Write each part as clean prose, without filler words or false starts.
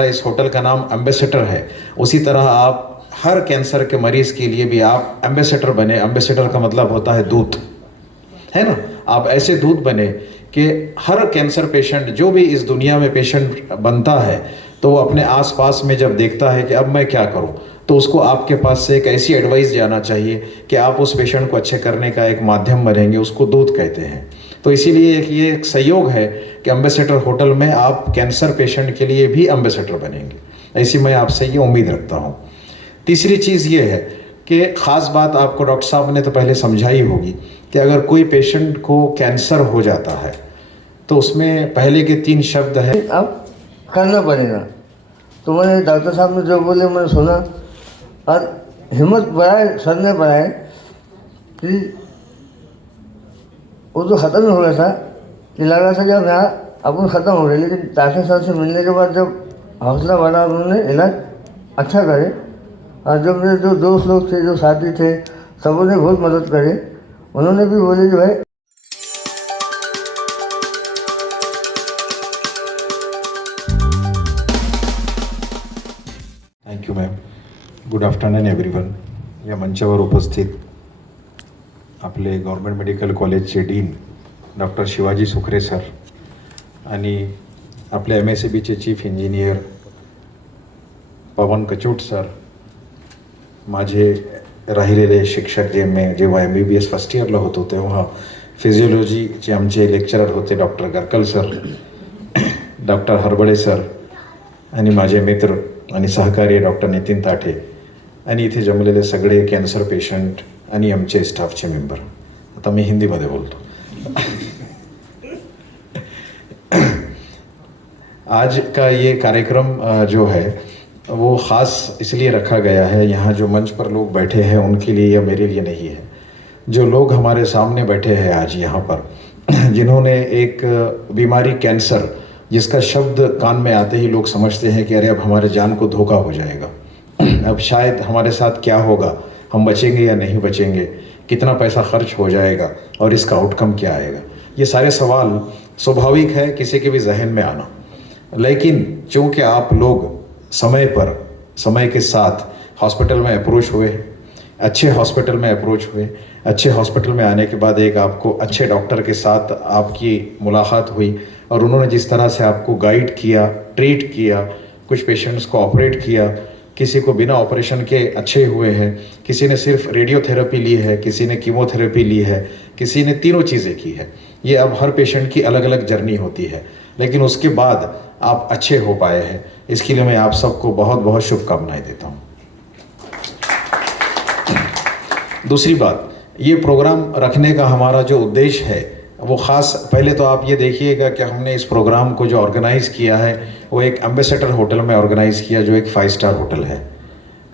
इस hotel का नाम ambassador है, उसी तरह आप हर कैंसर के मरीज के लिए भी आप एम्बेसडर बने। एम्बेसडर का मतलब होता है दूत, है ना। आप ऐसे दूत बने कि हर कैंसर पेशेंट जो भी इस दुनिया में पेशेंट बनता है तो वो अपने आसपास में जब देखता है कि अब मैं क्या करूं, तो उसको आपके पास से एक ऐसी एडवाइस जाना चाहिए कि आप उस पेशेंट को अच्छे करने का एक माध्यम बनेंगे, उसको दूत कहते हैं। तो इसीलिए ये एक सहयोग है कि एम्बेसडर होटल में आप कैंसर पेशेंट के लिए भी एम्बेसडर बनेंगे। ऐसी मैं आपसे ये उम्मीद रखता हूँ। तीसरी चीज़ ये है कि ख़ास बात आपको डॉक्टर साहब ने तो पहले समझाई होगी कि अगर कोई पेशेंट को कैंसर हो जाता है तो उसमें पहले के 3 शब्द है, अब करना पड़ेगा। तो मैंने डॉक्टर साहब ने जो बोले मैंने सुना और हिम्मत बढ़ाए, सर ने बढ़ाए कि वो तो ख़त्म ही हो गया था कि लग रहा था कि अब यहाँ अपन ख़त्म हो गए, लेकिन डॉक्टर साहब से मिलने के बाद जब हौसला बढ़ा उन्होंने इलाज अच्छा करे। और जो मेरे जो दोस्त लोग थे, जो साथी थे, सबों ने बहुत मदद करे। उन्होंने भी बोले कि भाई thank you ma'am. Good afternoon everyone. या मंचावर उपस्थित आपले गव्हर्मेंट मेडिकल कॉलेजचे dean doctor Shivaji Sukhre sir आणि आपल्या MSCBचे चीफ इंजिनियर पवन कचोट सर, माझे राहिलेले शिक्षक जेव्हा MBBS फर्स्ट इयरला होतो तेव्हा फिजिओलॉजीचे आमचे लेक्चरर होते डॉक्टर गरकल सर, डॉक्टर हरबळे सर आणि माझे मित्र आणि सहकारी डॉक्टर नितीन ताठे आणि इथे जमलेले सगळे कॅन्सर पेशंट आणि आमचे स्टाफचे मेंबर. आता मी हिंदीमध्ये बोलतो. आज का ये कार्यक्रम जो है वो ख़ास इसलिए रखा गया है, यहाँ जो मंच पर लोग बैठे हैं उनके लिए या मेरे लिए नहीं है. जो लोग हमारे सामने बैठे हैं आज यहाँ पर, जिन्होंने एक बीमारी कैंसर, जिसका शब्द कान में आते ही लोग समझते हैं कि अरे अब हमारे जान को धोखा हो जाएगा, अब शायद हमारे साथ क्या होगा, हम बचेंगे या नहीं बचेंगे, कितना पैसा खर्च हो जाएगा और इसका आउटकम क्या आएगा, ये सारे सवाल स्वाभाविक है किसी के भी जहन में आना. लेकिन चूँकि आप लोग समय पर, समय के साथ हॉस्पिटल में अप्रोच हुए, अच्छे हॉस्पिटल में अप्रोच हुए, अच्छे हॉस्पिटल में आने के बाद एक आपको अच्छे डॉक्टर के साथ आपकी मुलाकात हुई और उन्होंने जिस तरह से आपको गाइड किया, ट्रीट किया, कुछ पेशेंट्स को ऑपरेट किया, किसी को बिना ऑपरेशन के अच्छे हुए हैं, किसी ने सिर्फ रेडियोथेरेपी ली है, किसी ने कीमोथेरेपी ली है, किसी ने तीनों चीज़ें की है. ये अब हर पेशेंट की अलग अलग जर्नी होती है, लेकिन उसके बाद आप अच्छे हो पाए हैं. इसके लिए मैं आप सबको बहुत बहुत शुभकामनाएं देता हूँ. दूसरी बात, ये प्रोग्राम रखने का हमारा जो उद्देश्य है वो ख़ास, पहले तो आप ये देखिएगा कि हमने इस प्रोग्राम को जो ऑर्गेनाइज़ किया है वो एक एम्बेसडर होटल में ऑर्गेनाइज़ किया, जो एक 5 स्टार होटल है.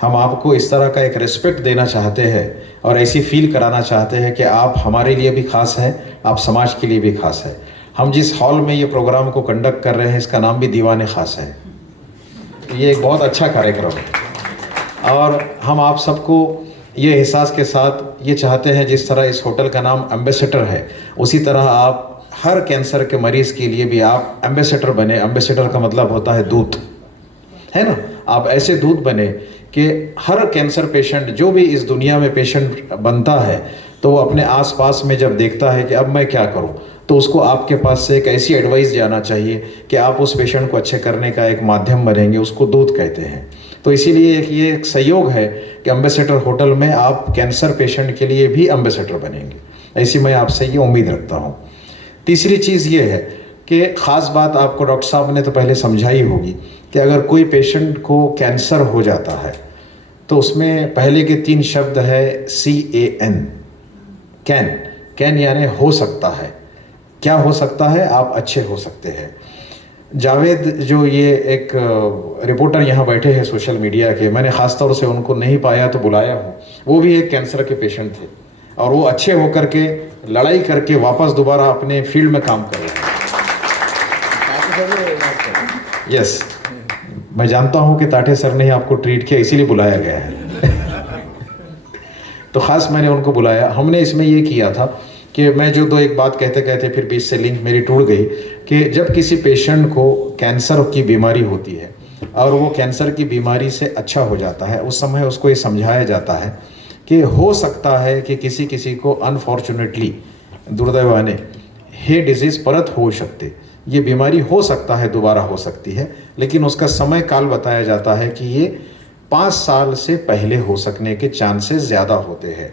हम आपको इस तरह का एक रिस्पेक्ट देना चाहते हैं और ऐसी फील कराना चाहते हैं कि आप हमारे लिए भी ख़ास हैं, आप समाज के लिए भी ख़ास है. हम जिस हॉल में ये प्रोग्राम को कंडक्ट कर रहे हैं इसका नाम भी दीवाने ख़ास है. ये एक बहुत अच्छा कार्यक्रम है और हम आप सबको ये एहसास के साथ ये चाहते हैं, जिस तरह इस होटल का नाम एम्बेसडर है, उसी तरह आप हर कैंसर के मरीज़ के लिए भी आप एम्बेसडर बने. एम्बेसडर का मतलब होता है दूत, है ना. आप ऐसे दूत बने कि हर कैंसर पेशेंट जो भी इस दुनिया में पेशेंट बनता है तो वो अपने आसपास में जब देखता है कि अब मैं क्या करूं, तो उसको आपके पास से एक ऐसी एडवाइस जाना चाहिए कि आप उस पेशेंट को अच्छे करने का एक माध्यम बनेंगे, उसको दूत कहते हैं. तो इसीलिए ये एक सहयोग है कि एम्बेसडर होटल में आप कैंसर पेशेंट के लिए भी एम्बेसडर बनेंगे. ऐसी मैं आपसे ये उम्मीद रखता हूँ. तीसरी चीज़ ये है कि ख़ास बात आपको डॉक्टर साहब ने तो पहले समझाई होगी कि अगर कोई पेशेंट को कैंसर हो जाता है तो उसमें पहले के 3 शब्द है CAN, कैन यानी हो सकता है. क्या हो सकता है? आप अच्छे हो सकते हैं. जावेद जो ये एक रिपोर्टर यहाँ बैठे हैं सोशल मीडिया के, मैंने ख़ास तौर से उनको नहीं पाया तो बुलाया हूँ. वो भी एक कैंसर के पेशेंट थे और वो अच्छे होकर के लड़ाई करके वापस दोबारा अपने फील्ड में काम कर रहे हैं. यस, मैं जानता हूँ कि ताठे सर ने ही आपको ट्रीट किया, इसीलिए बुलाया गया है. तो ख़ास मैंने उनको बुलाया. हमने इसमें ये किया था कि मैं जो दो एक बात कहते कहते फिर बीच से लिंक मेरी टूट गई कि जब किसी पेशेंट को कैंसर की बीमारी होती है और वो कैंसर की बीमारी से अच्छा हो जाता है, उस समय उसको ये समझाया जाता है कि हो सकता है कि किसी किसी को अनफॉर्चुनेटली दुर्दैवाने हे डिजीज़ परत हो सकते, ये बीमारी हो सकता है दोबारा हो सकती है, लेकिन उसका समय काल बताया जाता है कि ये 5 साल से पहले हो सकने के चांसेस ज़्यादा होते हैं।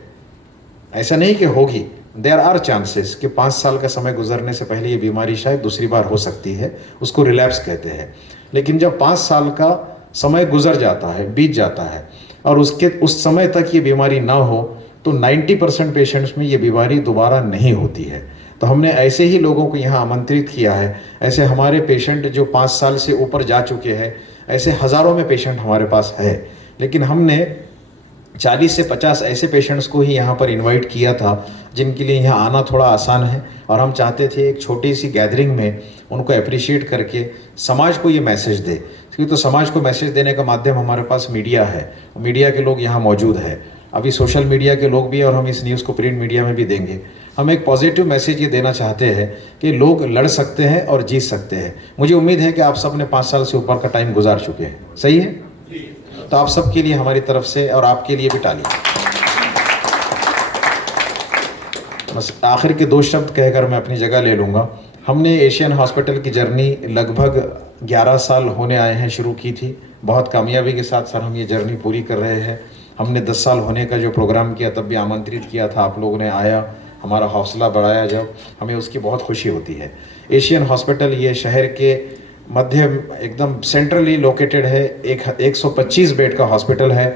ऐसा नहीं कि होगी, देयर आर चांसेस कि 5 साल का समय गुजरने से पहले ये बीमारी शायद दूसरी बार हो सकती है, उसको रिलैप्स कहते हैं। लेकिन जब 5 साल का समय गुजर जाता है, बीत जाता है और उस समय तक ये बीमारी ना हो तो 90% पेशेंट्स में ये बीमारी दोबारा नहीं होती है। तो हमने ऐसे ही लोगों को यहाँ आमंत्रित किया है। ऐसे हमारे पेशेंट जो 5 साल से ऊपर जा चुके हैं, ऐसे हज़ारों में पेशेंट हमारे पास है, लेकिन हमने 40 से 50 ऐसे पेशेंट्स को ही यहाँ पर इनवाइट किया था जिनके लिए यहाँ आना थोड़ा आसान है, और हम चाहते थे एक छोटी सी गैदरिंग में उनको अप्रिशिएट करके समाज को ये मैसेज दे। क्योंकि तो समाज को मैसेज देने का माध्यम हमारे पास मीडिया है, मीडिया के लोग यहाँ मौजूद है, अभी सोशल मीडिया के लोग भी हैं और हम इस न्यूज़ को प्रिंट मीडिया में भी देंगे। हम एक पॉजिटिव मैसेज ये देना चाहते हैं कि लोग लड़ सकते हैं और जीत सकते हैं। मुझे उम्मीद है कि आप सब ने 5 साल से ऊपर का टाइम गुजार चुके हैं, सही है? तो आप सबके लिए हमारी तरफ से और आपके लिए भी ताली। बस आखिर के 2 शब्द कहकर मैं अपनी जगह ले लूँगा। हमने एशियन हॉस्पिटल की जर्नी लगभग 11 साल होने आए हैं शुरू की थी, बहुत कामयाबी के साथ सर हम ये जर्नी पूरी कर रहे हैं। हमने 10 साल होने का जो प्रोग्राम किया तब भी आमंत्रित किया था, आप लोगों ने आया, हमारा हौसला बढ़ाया, जब हमें उसकी बहुत खुशी होती है। एशियन हॉस्पिटल ये शहर के मध्य एकदम सेंट्रली लोकेटेड है, 125 बेड का हॉस्पिटल है,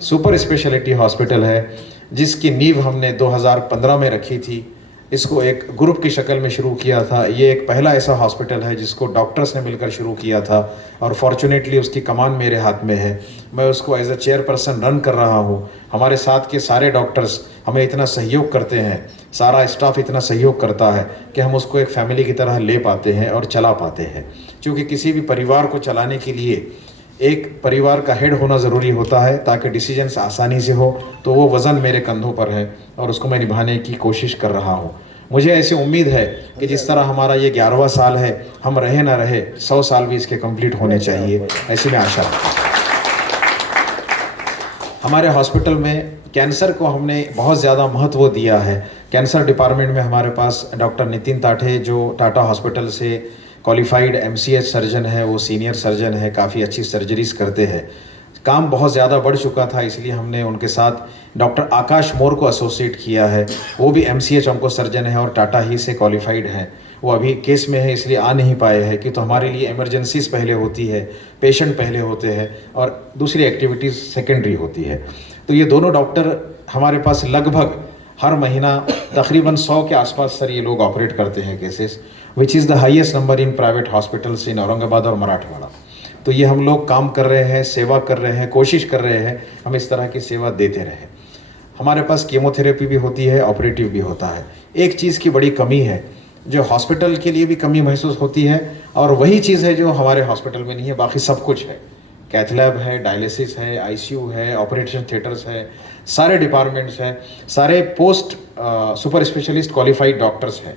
सुपर स्पेशलिटी हॉस्पिटल है, जिसकी नींव हमने 2015 में रखी थी। इसको एक ग्रुप की शक्ल में शुरू किया था। ये एक पहला ऐसा हॉस्पिटल है जिसको डॉक्टर्स ने मिलकर शुरू किया था और फॉर्चुनेटली उसकी कमान मेरे हाथ में है। मैं उसको एज अ चेयरपर्सन रन कर रहा हूँ। हमारे साथ के सारे डॉक्टर्स हमें इतना सहयोग करते हैं, सारा स्टाफ इतना सहयोग करता है कि हम उसको एक फैमिली की तरह ले पाते हैं और चला पाते हैं। क्योंकि किसी भी परिवार को चलाने के लिए एक परिवार का हेड होना ज़रूरी होता है ताकि डिसीजंस आसानी से हो, तो वो वज़न मेरे कंधों पर है और उसको मैं निभाने की कोशिश कर रहा हूँ। मुझे ऐसी उम्मीद है कि जिस तरह हमारा ये 11वां साल है, हम रहे ना रहे 100 साल भी इसके कंप्लीट होने चाहिए, ऐसी मैं आशा रखता हूँ। हमारे हॉस्पिटल में कैंसर को हमने बहुत ज़्यादा महत्व दिया है। कैंसर डिपार्टमेंट में हमारे पास डॉक्टर नितिन ताठे जो टाटा हॉस्पिटल से क्वालिफाइड MCH सर्जन है, वो सीनियर सर्जन है, काफ़ी अच्छी सर्जरीज करते हैं। काम बहुत ज़्यादा बढ़ चुका था, इसलिए हमने उनके साथ डॉक्टर आकाश मोर को एसोसिएट किया है। वो भी MCH ऑन्को सर्जन है और टाटा ही से क्वालिफाइड है। वो अभी केस में है इसलिए आ नहीं पाए हैं कि तो हमारे लिए इमरजेंसीज पहले होती है, पेशेंट पहले होते हैं और दूसरी एक्टिविटीज़ सेकेंडरी होती है। तो ये दोनों डॉक्टर हमारे पास लगभग हर महीना तकरीबन 100 के आसपास सर ये लोग ऑपरेट करते हैं cases, which is the highest number in private hospitals in Aurangabad और मराठवाड़ा। तो ये हम लोग काम कर रहे हैं, सेवा कर रहे हैं, कोशिश कर रहे हैं हम इस तरह की सेवा देते रहें। हमारे पास कीमोथेरेपी भी होती है, ऑपरेटिव भी होता है। एक चीज़ की बड़ी कमी है जो हॉस्पिटल के लिए भी कमी महसूस होती है और वही चीज़ है जो हमारे हॉस्पिटल में नहीं है, बाकी सब कुछ है। कैथ लैब है, डायलिसिस है, ICU है, ऑपरेशन थिएटर्स है, सारे डिपार्टमेंट्स हैं, सारे post super specialist qualified doctors हैं।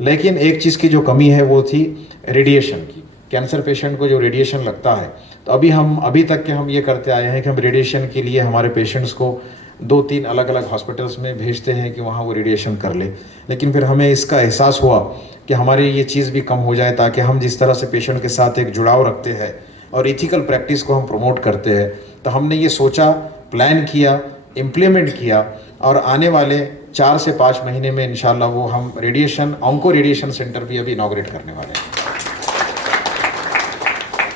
लेकिन एक चीज़ की जो कमी है वो थी रेडिएशन की। कैंसर पेशेंट को जो रेडिएशन लगता है, तो अभी तक के हम ये करते आए हैं कि हम रेडिएशन के लिए हमारे पेशेंट्स को 2-3 अलग अलग हॉस्पिटल्स में भेजते हैं कि वहाँ वो रेडिएशन कर ले। लेकिन फिर हमें इसका एहसास हुआ कि हमारी ये चीज़ भी कम हो जाए, ताकि हम जिस तरह से पेशेंट के साथ एक जुड़ाव रखते हैं और इथिकल प्रैक्टिस को हम प्रमोट करते हैं, तो हमने ये सोचा, प्लान किया, इम्प्लीमेंट किया और आने वाले 4 से 5 महीने में इंशाल्लाह वो हम ऑन्को रेडिएशन सेंटर भी अभी इनॉग्रेट करने वाले हैं।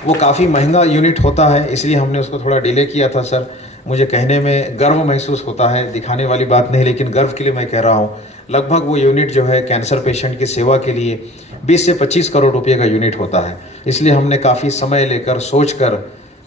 वो काफ़ी महंगा यूनिट होता है, इसलिए हमने उसको थोड़ा डिले किया था सर। मुझे कहने में गर्व महसूस होता है, दिखाने वाली बात नहीं, लेकिन गर्व के लिए मैं कह रहा हूँ। लगभग वो यूनिट जो है कैंसर पेशेंट की सेवा के लिए 20 से 25 करोड़ रुपये का यूनिट होता है। इसलिए हमने काफ़ी समय लेकर, सोच कर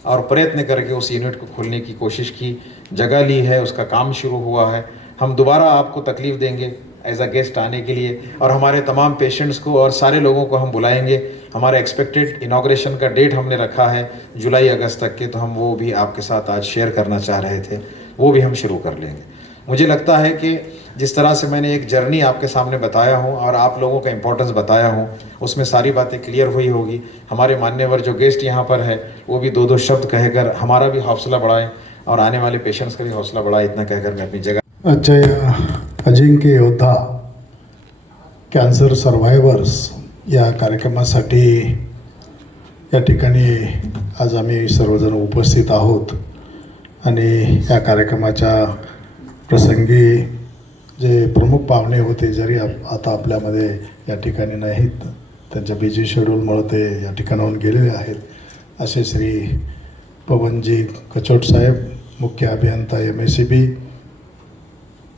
और प्रयत्न करके उस यूनिट को खोलने की कोशिश की, जगह ली है, उसका काम शुरू हुआ है। हम दोबारा आपको तकलीफ़ देंगे एज अ गेस्ट आने के लिए, और हमारे तमाम पेशेंट्स को और सारे लोगों को हम बुलाएंगे। हमारा एक्सपेक्टेड इनॉग्रेशन का डेट हमने रखा है जुलाई-अगस्त तक के, तो हम वो भी आपके साथ आज शेयर करना चाह रहे थे, वो भी हम शुरू कर लेंगे। मुझे लगता है कि जिस तरह से मैंने एक जर्नी आपके सामने बताया हूँ और आप लोगों का इम्पोर्टेंस बताया हूँ, उसमें सारी बातें क्लियर हुई होगी। हमारे मान्यवर जो गेस्ट यहाँ पर है वो भी दो दो शब्द कहकर हमारा भी हौसला बढ़ाएं और आने वाले पेशेंट्स का भी हौसला बढ़ाएं। इतना कहकर मैं अपनी जगह अजय अजिंक्य योद्धा कॅन्सर सर्व्हायवर्स या कार्यक्रमासाठी या ठिकाणी आज आम्ही सर्वजण उपस्थित आहोत आणि या कार्यक्रमाच्या प्रसंगी जे प्रमुख पाहुणे होते जरी आता आपल्यामध्ये या ठिकाणी नाहीत, त्यांच्या बिझी शेड्यूलमुळे ते या ठिकाणाहून गेलेले आहेत, असे श्री पवनजी कचोट साहेब, मुख्य अभियंता MACB,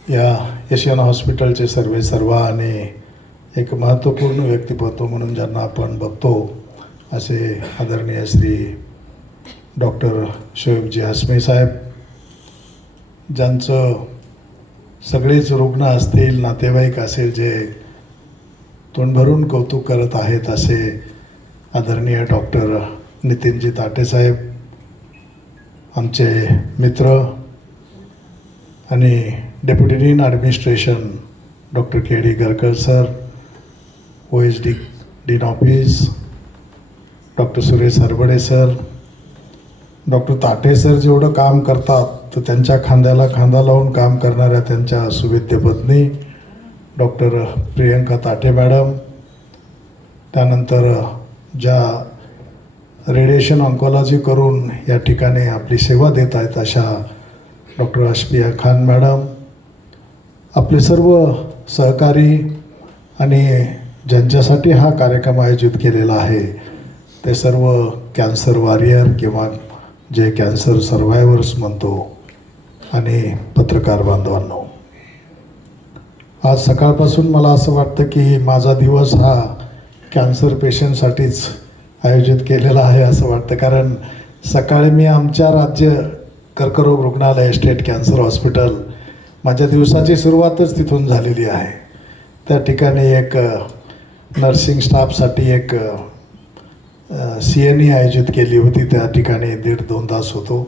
या यशियाना हॉस्पिटलचे सर्वा आणि एक महत्त्वपूर्ण व्यक्तिमत्व म्हणून ज्यांना आपण बघतो असे आदरणीय श्री डॉक्टर शोएबजी हसमी साहेब, ज्यांचं सगळेच रुग्ण असतील, नातेवाईक असेल, जे तोंड भरून कौतुक करत आहेत, असे आदरणीय डॉक्टर नितीनजी ताटे साहेब, आमचे मित्र आणि deputy dean administration doctor KD Garkar sir, OHD dean office doctor Suresh Harbade sir, doctor Tate sir जेवढं काम करतात तर त्यांच्या खांद्याला खांदा लावून काम करणाऱ्या त्यांच्या सुविद्य पत्नी डॉक्टर प्रियंका ताटे मॅडम, त्यानंतर ज्या रेडिएशन ऑन्कॉलॉजी करून या ठिकाणी आपली सेवा देत आहेत अशा डॉक्टर अशफिया खान मॅडम, आपले सर्व सहकारी आणि ज्यांच्यासाठी हा कार्यक्रम आयोजित केलेला आहे ते सर्व कॅन्सर वॉरियर किंवा जे कॅन्सर सर्व्हायवर्स म्हणतो आणि पत्रकार बांधवांनो, आज सकाळपासून मला असं वाटतं की माझा दिवस हा कॅन्सर पेशंटसाठीच आयोजित केलेला आहे असं वाटतं, कारण सकाळी मी आमच्या राज्य कर्करोग रुग्णालय स्टेट कॅन्सर हॉस्पिटल, माझ्या दिवसाची सुरुवातच तिथून झालेली आहे. त्या ठिकाणी एक नर्सिंग स्टाफसाठी एक CNE आयोजित केली होती, त्या ठिकाणी 1.5-2 तास होतो.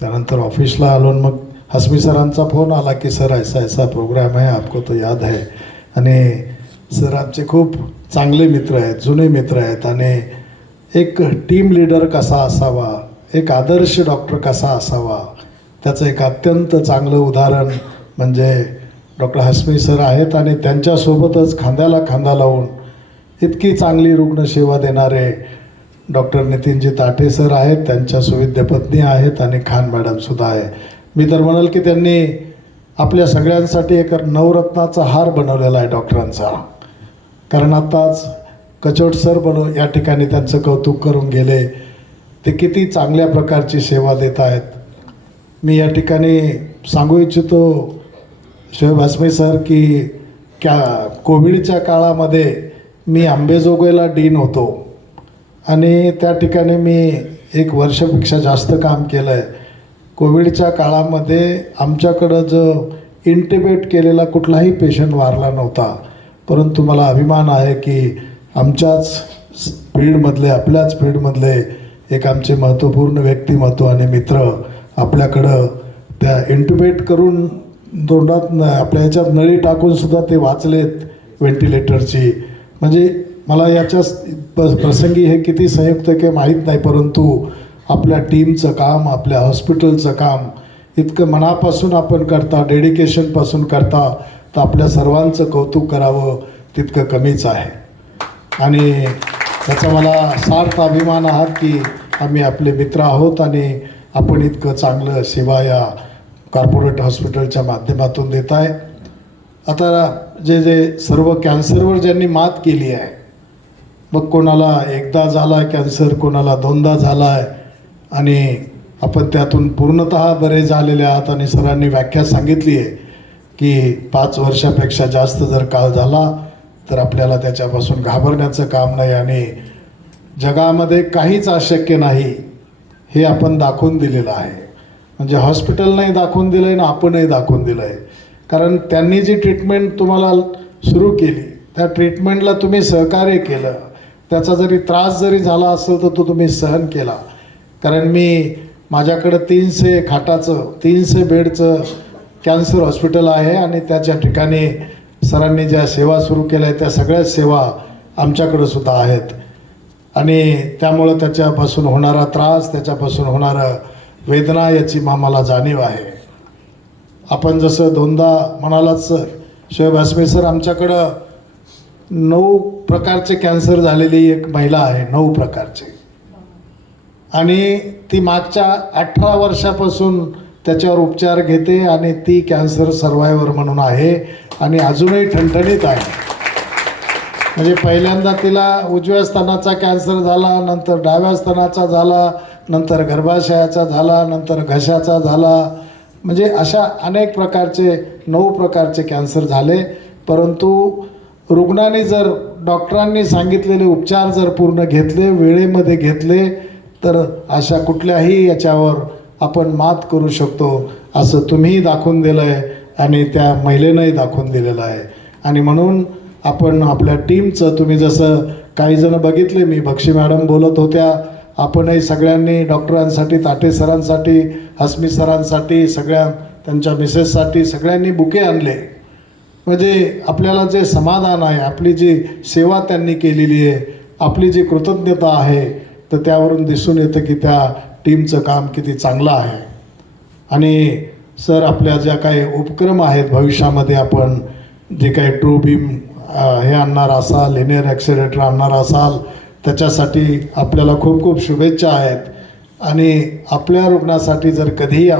त्यानंतर ऑफिसला आलो, मग हसमी सरांचा फोन आला की सर ऐसा प्रोग्राम है, आपको तो याद है. आणि सर आमचे खूप चांगले मित्र आहेत, जुने मित्र आहेत, आणि एक टीम लीडर कसा असावा, एक आदर्श डॉक्टर कसा असावा, त्याचं एक अत्यंत चांगलं उदाहरण म्हणजे डॉक्टर हसमी सर आहेत. आणि त्यांच्यासोबतच खांद्याला खांदा लावून इतकी चांगली रुग्णसेवा देणारे डॉक्टर नितीनजी ताटे सर आहेत, त्यांच्या सुविद्य पत्नी आहेत आणि खान मॅडमसुद्धा आहे. मी तर म्हणाल की त्यांनी आपल्या सगळ्यांसाठी एक नवरत्नाचा हार बनवलेला आहे डॉक्टरांचा, कारण आत्ताच कचोट सर या ठिकाणी त्यांचं कौतुक करून गेले, ते किती चांगल्या प्रकारची सेवा देत आहेत. मी या ठिकाणी सांगू इच्छितो शोएब हसमी सर की कोविडच्या काळामध्ये मी अंबेजोगाईला डीन होतो आणि त्या ठिकाणी मी 1 वर्षापेक्षा जास्त काम केलं आहे. कोविडच्या काळामध्ये आमच्याकडं जो इंटिबेट केलेला कुठलाही पेशंट वारला नव्हता, परंतु मला अभिमान आहे की आमच्याच फील्डमधले, आपल्याच फील्डमधले एक आमचे महत्त्वपूर्ण व्यक्तिमत्व आणि मित्र आपल्याकडं त्या इंट्युबेट करून तोंडात आपल्या ह्याच्यात नळी टाकूनसुद्धा ते वाचलेत व्हेंटिलेटरची. म्हणजे मला याच्या प्रसंगी हे किती संयुक्त की माहीत नाही, परंतु आपल्या टीमचं काम, आपल्या हॉस्पिटलचं काम इतकं मनापासून आपण करता, डेडिकेशनपासून करता, तर आपल्या सर्वांचं कौतुक करावं तितकं कमीच आहे. आणि त्याचा मला सार्थ अभिमान आहात की आम्ही आपले मित्र आहोत आणि आपण इतकं चांगलं सेवा या कॉर्पोरेट हॉस्पिटलच्या माध्यमातून देत आहे. आता जे सर्व कॅन्सरवर ज्यांनी मात केली आहे, मग कोणाला एकदा झाला आहे कॅन्सर, कोणाला 2दा झाला आहे, आणि आपण त्यातून पूर्णतः बरे झालेले आहात. आणि सरांनी व्याख्या सांगितली आहे की 5 वर्षापेक्षा जास्त जर काळ झाला तर आपल्याला त्याच्यापासून घाबरण्याचं काम नाही आणि जगामध्ये काहीच अशक्य नाही हे आपण दाखवून दिलेलं आहे. म्हणजे हॉस्पिटललाही दाखवून दिलं आहे ना आपणही दाखवून दिलं आहे, कारण त्यांनी जी ट्रीटमेंट तुम्हाला सुरू केली त्या ट्रीटमेंटला तुम्ही सहकार्य केलं, त्याचा जरी त्रास जरी झाला असेल तर तो तुम्ही सहन केला. कारण मी माझ्याकडं 300 खाटाचं 300 बेडचं कॅन्सर हॉस्पिटल आहे आणि त्याच्या ठिकाणी सरांनी ज्या सेवा सुरू केल्या आहेत त्या सगळ्याच सेवा आमच्याकडं सुद्धा आहेत. आणि त्यामुळं त्याच्यापासून होणारा त्रास, त्याच्यापासून होणारं वेदना याची आम्हाला जाणीव आहे. आपण जसं दोनदा म्हणालाच सर, शोएब हसमी सर, आमच्याकडं 9 प्रकारचे कॅन्सर झालेली एक महिला आहे, 9 प्रकारचे, आणि ती मागच्या 18 वर्षापासून त्याच्यावर उपचार घेते आणि ती कॅन्सर सर्वायवर म्हणून आहे आणि अजूनही ठणठणीत आहे. म्हणजे पहिल्यांदा तिला उजव्या स्तनाचा कॅन्सर झाला, नंतर डाव्या स्तनाचा झाला, नंतर गर्भाशयाचा झाला, नंतर घशाचा झाला. म्हणजे अशा अनेक प्रकारचे 9 प्रकारचे कॅन्सर झाले. परंतु रुग्णाने जर डॉक्टरांनी सांगितलेले उपचार जर पूर्ण घेतले, वेळेमध्ये घेतले, तर अशा कुठल्याही याच्यावर आपण मात करू शकतो असं तुम्हीही दाखवून दिलं आहे आणि त्या महिलेनंही दाखवून दिलेलं आहे. आणि म्हणून आपण आपल्या टीमचं, तुम्ही जसं काही जण बघितले, मी बक्षी मॅडम बोलत होत्या, आपणही सगळ्यांनी डॉक्टरांसाठी, ताटे सरांसाठी, हसमी सरांसाठी, सगळ्या त्यांच्या मिसेससाठी सगळ्यांनी बुके आणले. म्हणजे आपल्याला जे समाधान आहे, आपली जी सेवा त्यांनी केलेली आहे, आपली जी कृतज्ञता आहे, तर त्यावरून दिसून येतं की त्या टीमचं काम किती चांगलं आहे. आणि सर, आपल्या ज्या काही उपक्रम आहेत भविष्यामध्ये, आपण जे काही ट्रू बीम हे आणणार असाल, लिनियर ॲक्सेलरेटर आणणार असाल, त्याच्यासाठी आपल्याला खूप खूप शुभेच्छा आहेत. आणि आपल्या रुग्णासाठी जर कधीही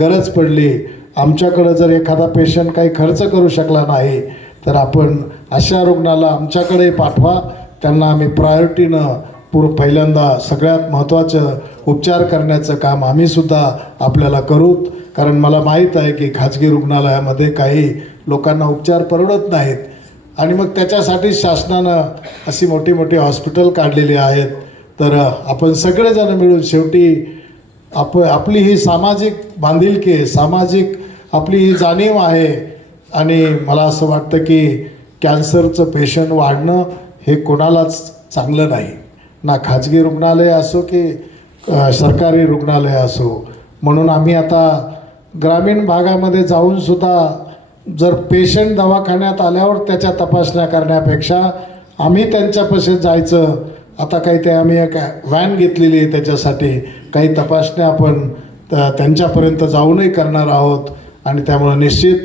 गरज पडली, आमच्याकडं जर एखादा पेशंट काही खर्च करू शकला नाही, तर आपण अशा रुग्णाला आमच्याकडे पाठवा. त्यांना आम्ही प्रायोरिटीनं पहिल्यांदा सगळ्यात महत्त्वाचं उपचार करण्याचं काम आम्हीसुद्धा आपल्याला करूत. कारण मला माहीत आहे की खाजगी रुग्णालयामध्ये काही लोकांना उपचार परवडत नाहीत आणि मग त्याच्यासाठी शासनानं अशी मोठी मोठी हॉस्पिटल काढलेली आहेत. तर आपण सगळेजण मिळून शेवटी आपली ही सामाजिक बांधिलकी आहे, सामाजिक आपली ही जाणीव आहे. आणि मला असं वाटतं की कॅन्सरचं पेशंट वाढणं हे कोणालाच चांगलं नाही, ना खाजगी रुग्णालय असो की सरकारी रुग्णालय असो. म्हणून आम्ही आता ग्रामीण भागामध्ये जाऊनसुद्धा जर पेशंट दवाखान्यात आल्यावर त्याच्या तपासण्या करण्यापेक्षा आम्ही त्यांच्यापाशी जायचं. आता काही ते आम्ही एक व्हॅन घेतलेली आहे, त्याच्यासाठी काही तपासण्या आपण त्यांच्यापर्यंत जाऊनही करणार आहोत. आणि त्यामुळं निश्चित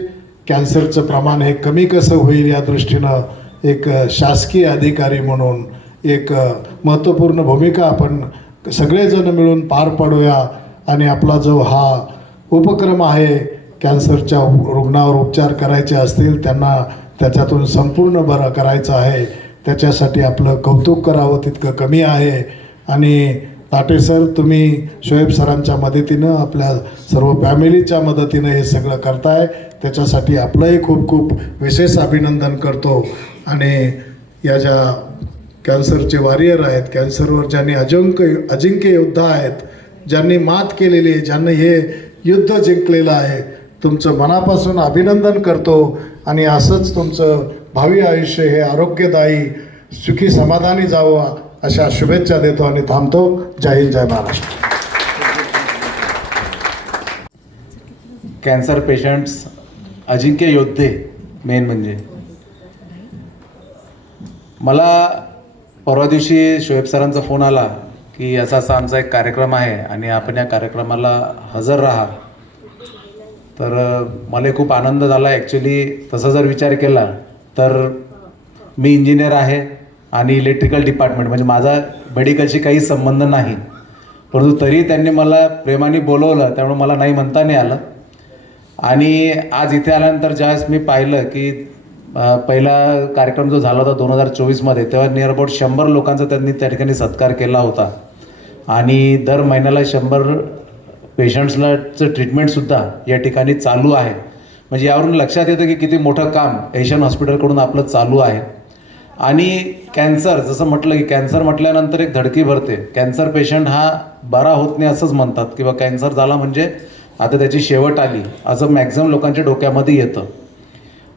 कॅन्सरचं प्रमाण हे कमी कसं होईल या दृष्टीनं एक शासकीय अधिकारी म्हणून एक महत्त्वपूर्ण भूमिका आपण सगळेजण मिळून पार पाडूया. आणि आपला जो हा उपक्रम आहे, कॅन्सरच्या रुग्णावर उपचार करायचे असतील, त्यांना त्याच्यातून संपूर्ण बरं करायचं आहे, त्याच्यासाठी आपलं कौतुक करावं तितकं कमी आहे. आणि ताटे सर, तुम्ही शोएब सरांच्या मदतीनं, आपल्या सर्व फॅमिलीच्या मदतीनं हे सगळं करताय, त्याच्यासाठी आपलंही खूप खूप विशेष अभिनंदन करतो. आणि या ज्या कॅन्सरचे वॉरियर आहेत, कॅन्सरवर ज्यांनी अजिंक्य योद्धा आहेत, ज्यांनी मात केलेली आहे, ज्यांनी हे युद्ध जिंकलेलं आहे, तुमचं मनापासून अभिनंदन करतो. आणि असंच तुमचं भावी आयुष्य हे आरोग्यदायी, सुखी, समाधानी जावं अशा शुभेच्छा देतो आणि थांबतो. जय हिंद, जय महाराष्ट्र. कॅन्सर पेशंट्स अजिंक्य योद्धे, मेन म्हणजे मला परवा दिवशी शोएब सरांचा फोन आला की असा असा आमचा एक कार्यक्रम आहे आणि आपण या कार्यक्रमाला हजर राहा. तर मला खूप आनंद झाला. ॲक्च्युली तसा जर विचार केला तर मी इंजिनियर आहे आणि इलेक्ट्रिकल डिपार्टमेंट, म्हणजे माझा मेडिकलशी काही संबंध नाही, परंतु तरी त्यांनी मला प्रेमाने बोलवलं, त्यामुळे मला नाही म्हणता नाही आलं. आणि आज इथे आल्यानंतर ज्यावेळेस मी पाहिलं की पहिला कार्यक्रम जो झाला होता 2024मध्ये, तेव्हा नियर अबाउट 100 लोकांचा त्यांनी त्या ठिकाणी सत्कार केला होता. आणि दर महिन्याला 100 पेशंट्सलाचं ट्रीटमेंटसुद्धा या ठिकाणी चालू आहे. म्हणजे यावरून लक्षात येतं की किती मोठं काम एशियन हॉस्पिटलकडून आपलं चालू आहे. आणि कॅन्सर, जसं म्हटलं की कॅन्सर म्हटल्यानंतर एक धडकी भरते. कॅन्सर पेशंट हा बरा होत नाही असंच म्हणतात, किंवा कॅन्सर झाला म्हणजे आता त्याची शेवट आली, असं मॅक्झिमम लोकांच्या डोक्यामध्ये येतं.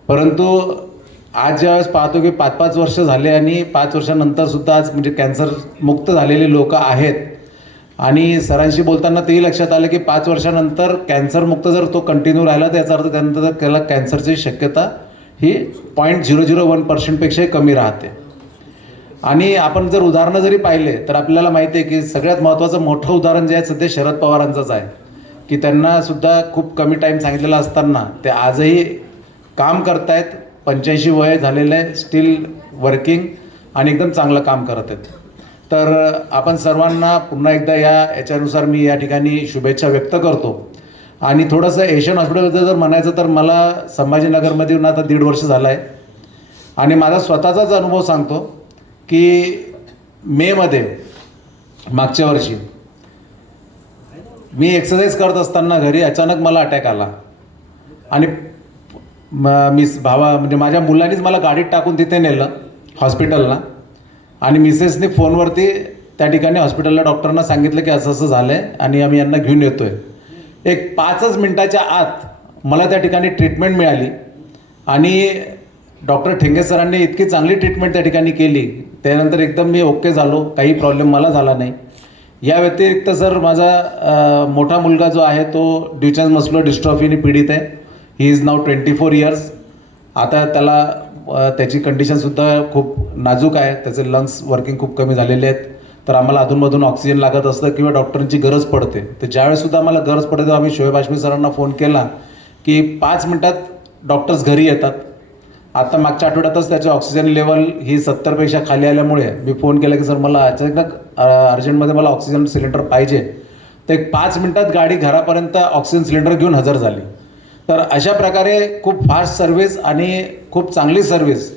परंतु आज ज्यावेळेस पाहतो की 5-5 वर्ष झाले आणि 5 वर्षानंतरसुद्धा आज म्हणजे कॅन्सर मुक्त झालेले लोक आहेत, आणि सरांशी बोलताना तेही लक्षात आलं की 5 वर्षानंतर कॅन्सरमुक्त जर तो कंटिन्यू राहिला तर याचा अर्थ त्यानंतर त्याला कॅन्सरची शक्यता ही 0.001%पेक्षाही कमी राहते. आणि आपण जर उदाहरणं जरी पाहिले तर आपल्याला माहिती आहे की सगळ्यात महत्त्वाचं मोठं उदाहरण जे आहे सध्या शरद पवारांचंच आहे की त्यांना सुद्धा खूप कमी टाईम सांगितलेला असताना ते आजही काम करतायत. 85 वय झालेलं आहे, स्टील वर्किंग आणि एकदम चांगलं काम करत आहेत. तर आपण सर्वांना पुन्हा एकदा याच्यानुसार मी या ठिकाणी शुभेच्छा व्यक्त करतो. आणि थोडंसं एशियन हॉस्पिटलचं जर म्हणायचं तर मला संभाजीनगरमध्ये येऊन आता 1.5 वर्ष झालं आहे आणि माझा स्वतःचाच अनुभव सांगतो की मेमध्ये मागच्या वर्षी मी एक्सरसाइज करत असताना घरी अचानक मला अटॅक आला आणि म्हणजे माझ्या मुलांनीच मला गाडीत टाकून तिथे नेलं हॉस्पिटलला आणि मिसेसने फोनवरती त्या ठिकाणी हॉस्पिटलला डॉक्टरांना सांगितलं की असं असं झालं आहे आणि आम्ही यांना घेऊन येतो आहे. एक 5च मिनिटाच्या आत मला त्या ठिकाणी ट्रीटमेंट मिळाली आणि डॉक्टर ठेंगे सरांनी इतकी चांगली ट्रीटमेंट त्या ठिकाणी केली. त्यानंतर एकदम मी ओके झालो, काही प्रॉब्लेम मला झाला नाही. या व्यतिरिक्त सर माझा मोठा मुलगा जो आहे तो ड्युचेन्स मस्क्युलर डिस्ट्रॉफीने पीडित आहे. He is now 24 years. आता त्याला त्याची कंडिशनसुद्धा खूप नाजूक आहे. त्याचे लंग्स वर्किंग खूप कमी झालेले आहेत. तर आम्हाला अधूनमधून ऑक्सिजन लागत असतं किंवा डॉक्टरांची गरज पडते. तर ज्यावेळेससुद्धा आम्हाला गरज पडते तेव्हा आम्ही शोएब हाशमी सरांना फोन केला की 5 मिनिटात डॉक्टर्स घरी येतात. आता मागच्या आठवड्यातच त्याची ऑक्सिजन लेवल ही 70पेक्षा खाली आल्यामुळे मी फोन केला की सर मला अचानक अर्जंटमध्ये मला ऑक्सिजन सिलेंडर पाहिजे. तर एक 5 मिनिटात गाडी घरापर्यंत ऑक्सिजन सिलेंडर घेऊन हजर झाली. तर अशा प्रकारे खूप फास्ट सर्व्हिस आणि खूप चांगली सर्व्हिस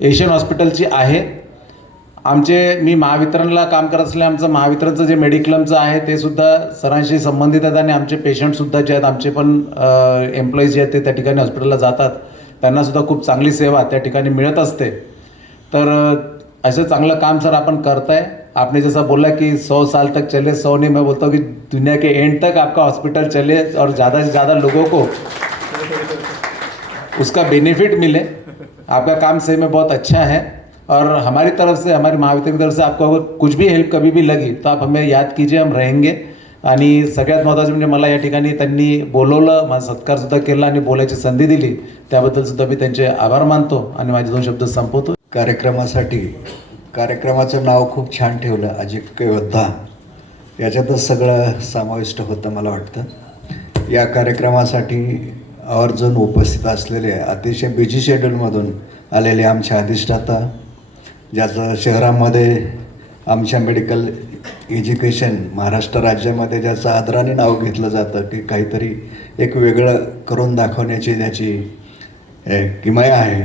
एशियन हॉस्पिटलची आहे. मी महावितरणला काम करत असल्याने आमचं महावितरणचं जे मेडिक्लेमचं आहे ते सुद्धा सरांशी संबंधित आहेत आणि आमचे पेशंटसुद्धा जे आहेत आमचे पण एम्प्लॉईज जे आहेत ते त्या ठिकाणी हॉस्पिटलला जातात. त्यांनासुद्धा खूप चांगली सेवा त्या ठिकाणी मिळत असते. तर असं चांगलं काम सर आपण करताय. आपने जैसा बोला कि 100 साल तक चले, 100 नहीं, मैं बोलता हूँ कि दुनिया के एंड तक आपका हॉस्पिटल चले और ज़्यादा से ज़्यादा लोगों को उसका बेनिफिट मिले. आपका काम सही में बहुत अच्छा है और हमारी तरफ से, हमारी महावितरण की तरफ से आपको अगर कुछ भी हेल्प कभी भी लगी तो आप हमें याद कीजिए, हम रहेंगे. आणि सगळ्यात महत्त्वाचं म्हणजे मला या ठिकाणी त्यांनी बोलवलं, माझा सत्कारसुद्धा केला आणि बोलायची संधी दिली, त्याबद्दलसुद्धा मी त्यांचे आभार मानतो आणि माझे 2 शब्द संपवतो. कार्यक्रमाचं नाव खूप छान ठेवलं, अजिंक्य योद्धा. याच्यातच सगळं समाविष्ट होतं मला वाटतं. या कार्यक्रमासाठी आवर्जून उपस्थित असलेले अतिशय बिझी शेड्यूलमधून आलेले आमचे अधिष्ठाता, ज्याचं शहरामध्ये आमच्या मेडिकल एज्युकेशन महाराष्ट्र राज्यामध्ये ज्याचं आदराने नाव घेतलं जातं की काहीतरी एक वेगळं करून दाखवण्याची त्याची किमया आहे.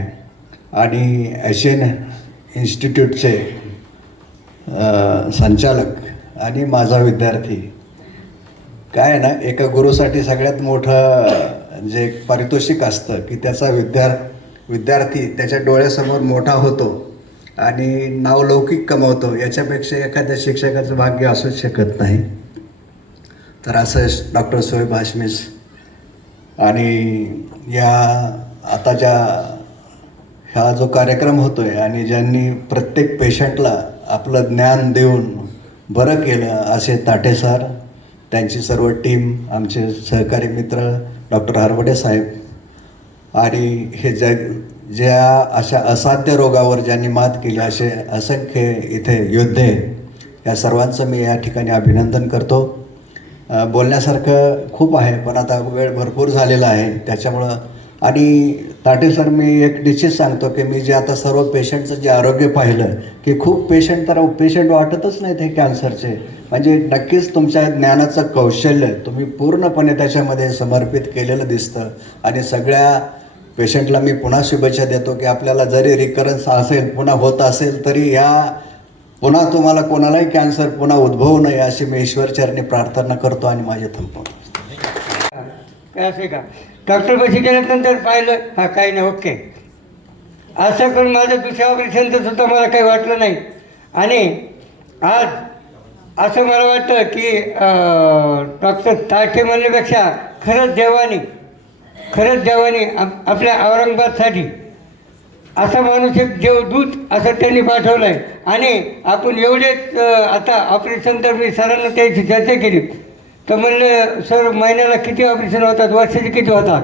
आणि एशियन इन्स्टिट्यूटचे संचालक आणि माझा विद्यार्थी. काय ना, एका गुरुसाठी सगळ्यात मोठं जे पारितोषिक असतं की त्याचा विद्यार्थी त्याच्या डोळ्यासमोर मोठा होतो आणि नावलौकिक कमवतो, याच्यापेक्षा एखाद्या शिक्षकाचं भाग्य असूच शकत नाही. तर असं डॉक्टर शोएब हाशमी आणि या आता हा जो कार्यक्रम होतो आहे आणि ज्यांनी प्रत्येक पेशंटला आपलं ज्ञान देऊन बरं केलं असे ताठे सर, त्यांची सर्व टीम, आमचे सहकारी मित्र डॉक्टर हरवडे साहेब आणि हे ज्या अशा असाध्य रोगावर ज्यांनी मात केली असे असंख्य इथे योद्धे, या सर्वांचं मी या ठिकाणी अभिनंदन करतो. बोलण्यासारखं खूप आहे पण आता वेळ भरपूर झालेला आहे त्याच्यामुळं. आणि ताटे सर, मी एक निश्चित सांगतो की मी जे आता सर्व पेशंटचं जे आरोग्य पाहिलं की खूप पेशंट वाटतच नाहीत हे कॅन्सरचे. म्हणजे नक्कीच तुमच्या ज्ञानाचं कौशल्य तुम्ही पूर्णपणे त्याच्यामध्ये समर्पित केलेलं दिसतं. आणि सगळ्या पेशंटला मी पुन्हा शुभेच्छा देतो की आपल्याला जरी रिकरन्स असेल, पुन्हा होत असेल, तरी पुन्हा तुम्हाला कोणालाही कॅन्सर पुन्हा उद्भवू नये अशी मी ईश्वरचरणी प्रार्थना करतो आणि माझे थांबवतो. काय असे का डॉक्टरपाशी गेल्यानंतर पाहिलं, हां काही नाही, ओके, असं करून माझं दुसऱ्या ऑपरेशनचं सुद्धा मला काही वाटलं नाही. आणि आज असं मला वाटतं की डॉक्टर ताटे म्हणण्यापेक्षा खरंच देवानी आपल्या औरंगाबादसाठी असा माणूस एक देवदूत असं त्यांनी पाठवलं आहे. आणि आपण एवढेच आता ऑपरेशन तर मी सरांना त्याची चर्चा केली तर म्हणलं सर महिन्याला किती ऑपरेशन होतात, वर्षाचे किती होतात.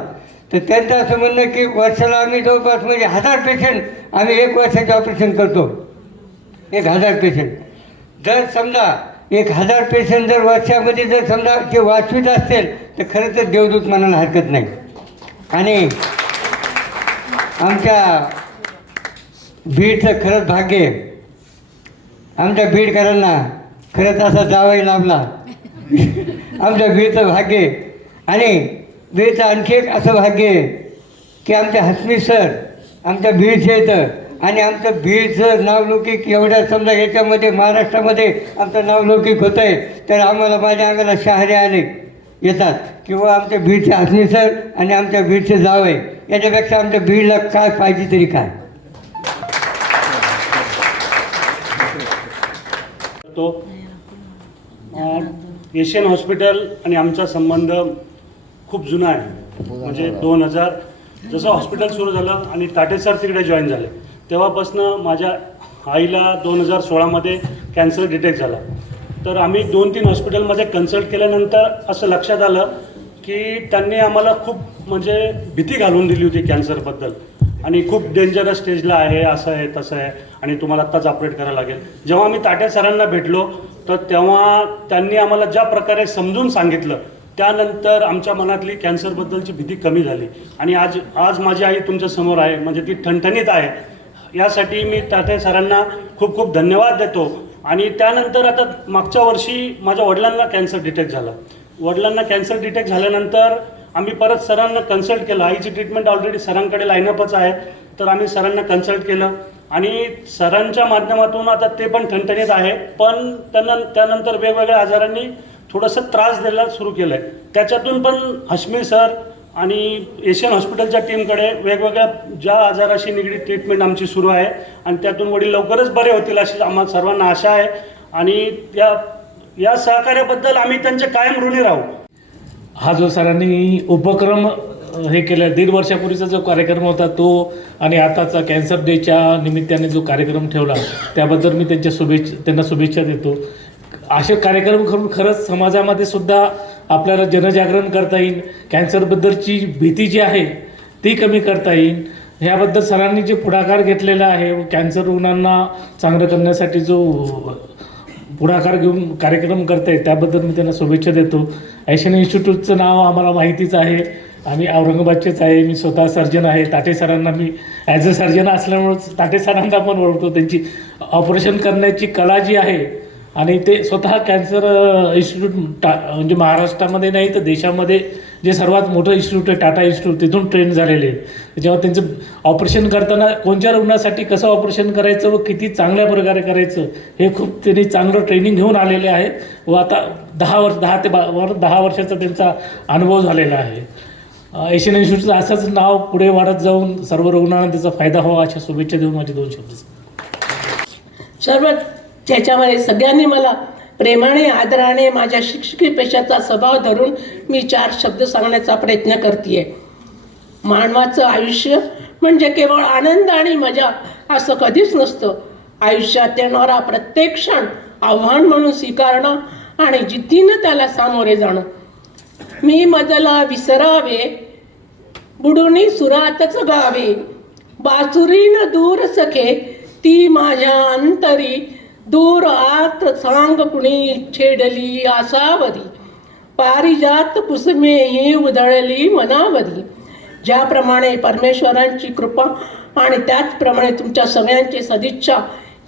तर त्यांचं असं म्हणणं की वर्षाला आम्ही जवळपास म्हणजे 1000 पेशंट आम्ही 1 वर्षाचे ऑपरेशन करतो. 1000 पेशंट जर समजा 1000 पेशंट जर वर्षामध्ये जर समजा जे वाचवीत असतील तर खरं तर देवदूत म्हणायला हरकत नाही. आणि आमच्या बीडचं खरंच भाग्य आहे. आमच्या बीडकरांना खरंच असा जावई लाभला. आमच्या बीडचं भाग्य आहे. आणि बीडचं आणखी एक असं भाग्य आहे की आमच्या हसमी सर आमच्या बीडचे येतं आणि आमचं बीडचं नावलौकिक एवढ्या समजा याच्यामध्ये महाराष्ट्रामध्ये आमचं नावलौकिक होतं आहे. तर आम्हाला माझ्या अंगाला शहारे आले येतात किंवा आमच्या बीडचे हसमी सर आणि आमच्या बीडचे जावई, याच्यापेक्षा आमच्या बीडला काय पाहिजे तरी काय. तो एशियन हॉस्पिटल आणि आमचा संबंध खूप जुना आहे. म्हणजे 2000 जसं हॉस्पिटल सुरू झालं आणि टाटे सर तिकडे जॉईन झाले तेव्हापासून माझ्या आईला 2016मध्ये कॅन्सर डिटेक्ट झाला. तर आम्ही 2-3 हॉस्पिटलमध्ये कन्सल्ट केल्यानंतर असं लक्षात आलं की त्यांनी आम्हाला खूप म्हणजे भीती घालून दिली होती कॅन्सरबद्दल आणि खूप डेंजरस स्टेजला आहे, असं आहे तसं आहे आणि तुम्हाला आत्ताच ऑपरेट करायला लागेल. जेव्हा आम्ही ताटे सरांना भेटलो तर तेव्हा त्यांनी आम्हाला ज्या प्रकारे समजून सांगितलं त्यानंतर आमच्या मनातली कॅन्सरबद्दलची भीती कमी झाली. आणि आज माझी आई तुमच्यासमोर आहे म्हणजे ती ठणठणीत आहे. यासाठी मी ताटे सरांना खूप खूप धन्यवाद देतो. आणि त्यानंतर आता मागच्या वर्षी माझ्या वडिलांना कॅन्सर डिटेक्ट झाला. वडिलांना कॅन्सर डिटेक्ट झाल्यानंतर आम्ही परत सरांना कन्सल्ट केलं. आईची ट्रीटमेंट ऑलरेडी सरांकडे लाईनअपच आहे. तर आम्ही सरांना कन्सल्ट केलं आणि सरांच्या माध्यमातून आता ते पण ठणठणीत आहे. पण त्यानंतर वेगवेगळ्या आजारांनी थोडंसं त्रास द्यायला सुरू केलं आहे. त्याच्यातून पण हश्मी सर आणि एशियन हॉस्पिटलच्या टीमकडे वेगवेगळ्या ज्या आजाराशी निगडीत ट्रीटमेंट आमची सुरू आहे आणि त्यातून वडील लवकरच बरे होतील अशी आम्हाला सर्वांना आशा आहे. आणि या सहकार्याबद्दल आम्ही त्यांचे कायम ऋणी राहू. हा जो सरांनी उपक्रम हे केला 1.5 वर्षापूर्वीचा जो कार्यक्रम होता तो आणि आताचा कॅन्सर डेच्या निमित्ताने जो कार्यक्रम ठेवला त्याबद्दल मी त्यांना शुभेच्छा देतो. असे कार्यक्रम करून खरंच समाजामध्ये सुद्धा आपल्याला जनजागरण करता येईल. कॅन्सरबद्दलची भीती जी आहे ती कमी करता येईल. ह्याबद्दल सरांनी जे पुढाकार घेतलेला आहे कॅन्सर रुग्णांना चांगलं करण्यासाठी जो पुढाकार घेऊन कार्यक्रम करत आहेत त्याबद्दल मी त्यांना शुभेच्छा देतो. एशियन इन्स्टिट्यूटचं नाव आम्हाला माहितीच आहे. आम्ही औरंगाबादचेच आहे. मी स्वतः सर्जन आहे. ताटे सरांना मी ॲज अ सर्जन असल्यामुळं ताटे सरांना पण ओळखतो. त्यांची ऑपरेशन करण्याची कला जी आहे आणि ते स्वतः कॅन्सर इन्स्टिट्यूट म्हणजे महाराष्ट्रामध्ये नाही तर देशामध्ये जे सर्वात मोठं इन्स्टिट्यूट आहे टाटा इन्स्टिट्यूट तिथून ट्रेन झालेले आहेत. जेव्हा त्यांचं ऑपरेशन करताना कोणत्या रुग्णासाठी कसं ऑपरेशन करायचं व किती चांगल्या प्रकारे करायचं हे खूप त्यांनी चांगलं ट्रेनिंग घेऊन आलेले आहेत. व आता 10 ते 10 वर्षाचा त्यांचा अनुभव झालेला आहे. एशियन इन्स्टिट्यूटचं असंच नाव पुढे वाढत जाऊन सर्व रुग्णांना त्याचा फायदा व्हावा अशा शुभेच्छा देऊन माझे 2 शब्द. सर्व त्याच्यामध्ये सगळ्यांनी मला प्रेमाने आदराने माझ्या शिक्षकी पेशाचा स्वभाव धरून मी 4 शब्द सांगण्याचा प्रयत्न करते. मानवाचं आयुष्य म्हणजे केवळ आनंद आणि मजा असं कधीच नसतं. आयुष्यात येणारा प्रत्येक क्षण आव्हान म्हणून स्वीकारणं आणि जिद्दीनं त्याला सामोरे जाणं. मी मजला विसरावे बुडुनी सुरातच गावे बासुरीन दूर सखे ती माझ्या अंतरी दूर आत सांग कुणी छेडली आसावरी पारिजात पुसमे ही उधळली मनावरी. ज्याप्रमाणे परमेश्वरांची कृपा आणि त्याचप्रमाणे तुमच्या सगळ्यांची सदिच्छा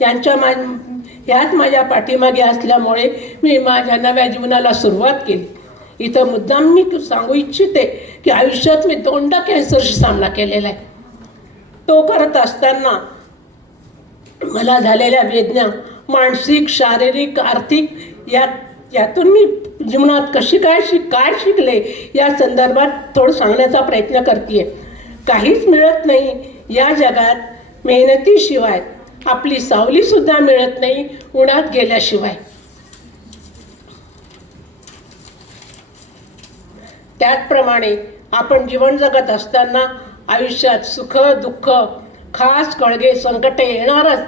ह्याच माझ्या पाठीमागे असल्यामुळे मी माझ्या नव्या जीवनाला सुरुवात केली. इथं मुद्दाम मी सांगू इच्छिते की आयुष्यात मी 2दा कॅन्सरशी सामना केलेला आहे. तो करत असताना मला झालेल्या वेदना मानसिक शारीरिक आर्थिक यातून मी जीवनात काय शिकले या संदर्भात थोडं सांगण्याचा प्रयत्न करते. काहीच मिळत नाही या जगात मेहनतीशिवाय. आपली सावलीसुद्धा मिळत नाही उन्हात गेल्याशिवाय. त्याचप्रमाणे आपण जीवन जगत असताना आयुष्यात सुख दुःख खास कळगे संकटे येणारच,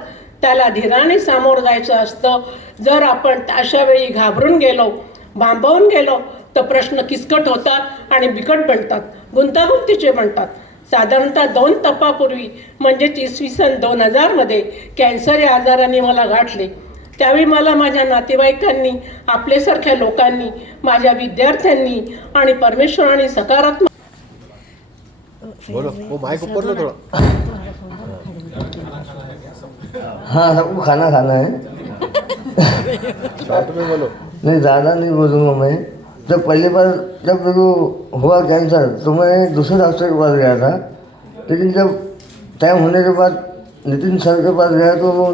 त्याला धीराने सामोरं जायचं असतं. जर आपण अशा वेळी घाबरून गेलो, भांबवून गेलो, तर प्रश्न किचकट होतात आणि बिकट बनतात, गुंतागुंतीचे बनतात. साधारणतः 2 तपापूर्वी म्हणजेच इसवी सन 2000 कॅन्सर या आजाराने मला गाठले. त्यावेळी मला माझ्या नातेवाईकांनी, आपल्यासारख्या लोकांनी, माझ्या विद्यार्थ्यांनी आणि परमेश्वराने सकारात्मक हाँ सबको खाना खाना है। नहीं ज़्यादा नहीं बोलूँगा मैं। जब पहली बार जब मेरे को हुआ कैंसर तो मैं दूसरे डॉक्टर के पास गया था, लेकिन जब टाइम होने के बाद नितिन सर के पास गया तो वो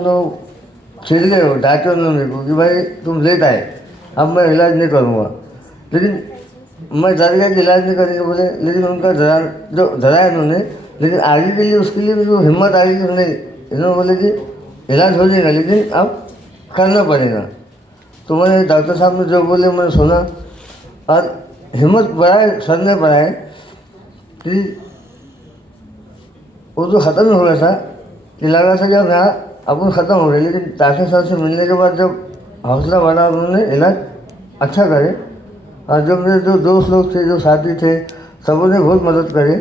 छिड़ गए हो डॉक्टर ने मेरे को कि भाई तुम लेट आए, अब मैं इलाज नहीं करूँगा। लेकिन मैं डर गया कि इलाज नहीं करेंगे बोले, लेकिन उनका डराया उन्होंने, लेकिन आगे के लिए उसके लिए भी जो हिम्मत आ गई कि नहीं, इन्होंने बोले कि इलाज हो जाएगा लेकिन अब करना पड़ेगा। तो मैंने डॉक्टर साहब ने जो बोले मैंने सुना और हिम्मत बढ़ाए, सर ने बढ़ाए कि वो जो ख़त्म हो गया था कि लगा था कि अब यहाँ अपन ख़त्म हो गए, लेकिन डॉक्टर साहब से मिलने के बाद जब हौसला बढ़ा उन्होंने इलाज अच्छा करे। और जब मेरे जो दोस्त लोग थे, जो साथी थे, सबों ने बहुत मदद करे।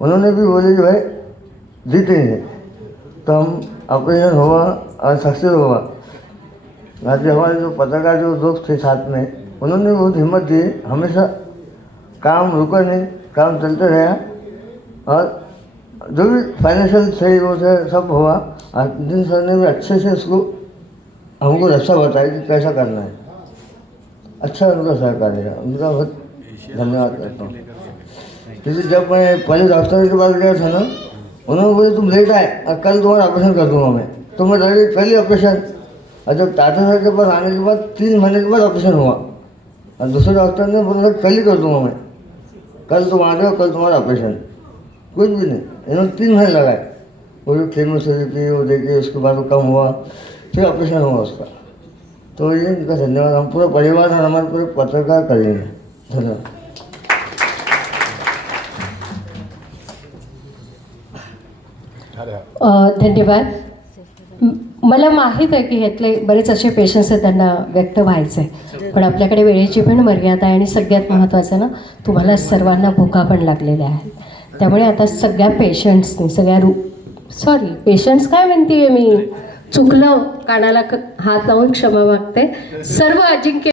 उन्होंने भी बोले कि भाई जीतेंगे। तो हम ऑपरेशन हुआ और सक्सेस हुआ। आज हमारे जो पत्रकार जो दोस्त थे साथ में, उन्होंने बहुत हिम्मत दी, हमेशा काम रुका नहीं, काम चलते रहा और जो भी फाइनेंशियल सही वो थे सब हुआ। और दिन सर ने भी अच्छे से उसको हमको रास्ता बताया कि कैसा करना है। अच्छा उनका सहकार्य है, उनका बहुत धन्यवाद करता हूँ। क्योंकि जब मैं पहले डॉक्टर के पास गया था ना, उन्होंने बोले तुम लेट आए और कल तुम्हारा ऑपरेशन कर दूंगा मैं। तो मैं लगे पहले ऑपरेशन, और जब टाटा सर के पास आने के बाद 3 महीने के बाद ऑपरेशन हुआ और दूसरे डॉक्टर ने बोला कल ही कर दूंगा मैं, कल तुम आ जाओ, कल तुम्हारा ऑपरेशन। कुछ भी नहीं, इन्होंने 3 महीने लगाए, वो जो केमोथेरेपी वो देखे, उसके बाद वो कम हुआ, फिर ऑपरेशन हुआ उसका। तो ये उनका धन्यवाद हम पूरा परिवार और हमारे पूरे पत्रकार करेंगे। धन्यवाद। धन्यवाद। मला माहीत आहे की ह्यातले बरेच असे पेशंट्स आहेत त्यांना व्यक्त व्हायचं आहे, पण आपल्याकडे वेळेची पण मर्यादा आहे आणि सगळ्यात महत्त्वाचं ना, तुम्हाला सर्वांना भुका पण लागलेल्या आहेत. त्यामुळे आता सगळ्या पेशंट्सनी पेशंट्स काय म्हणते मी चुकलं, कानाला हात लावून क्षमा मागते. सर्व अजिंक्य